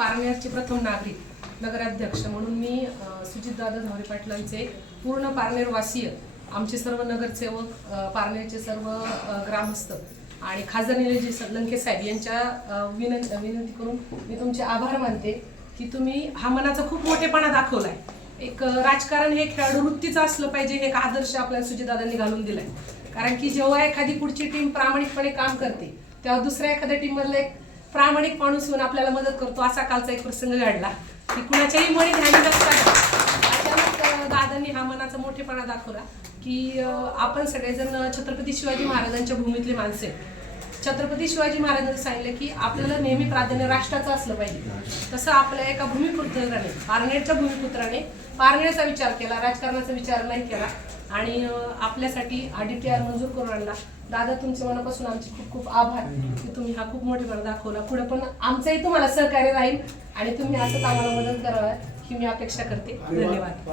पारनेरचे प्रथम नागरिक नगराध्यक्ष म्हणून मी सुजितदादा धावरे पाटलांचे पूर्ण पारनेरवासीय, आमचे सर्व नगरसेवक, पारनेरचे सर्व ग्रामस्थ आणि खासदार निलेश लंके साहेब यांच्या विनंती करून मी तुमचे आभार मानते की तुम्ही हा मनाचा खूप मोठेपणा दाखवलाय। एक राजकारण हे खेळाडू वृत्तीचं असलं पाहिजे, हे एक आदर्श आपल्याला सुजितदादांनी घालून दिलाय। कारण की जेव्हा एखादी पुढची टीम प्रामाणिकपणे काम करते तेव्हा दुसऱ्या एखाद्या टीम मधला एक प्रामाणिक माणूस येऊन आपल्याला मदत करतो। असा कालचा एक प्रसंग घडला की कुणाच्याही मनी ध्यानी नसताना अचानक दादांनी हा मनाचा मोठेपणा दाखवला की आपण सगळेजण छत्रपती शिवाजी महाराजांच्या भूमीतले माणसे। छत्रपती शिवाजी महाराजांनी सांगितलं की आपल्याला नेहमी प्राधान्य राष्ट्राचं असलं पाहिजे। तसं आपल्या एका भूमिपुत्राने, पारनेरच्या भूमिपुत्राने पारनेरचा विचार केला, राजकारणाचा विचार नाही केला आणि आपल्यासाठी DTR मंजूर करून आणला। दादा, तुमच्या मनापासून आमचे खूप खूप आभार की तुम्ही हा खूप मोठेपणा दाखवला। पुढे पण आमचंही तुम्हाला सहकार्य राहील आणि तुम्ही असंच आम्हाला मदत करावं ही मी अपेक्षा करते। धन्यवाद।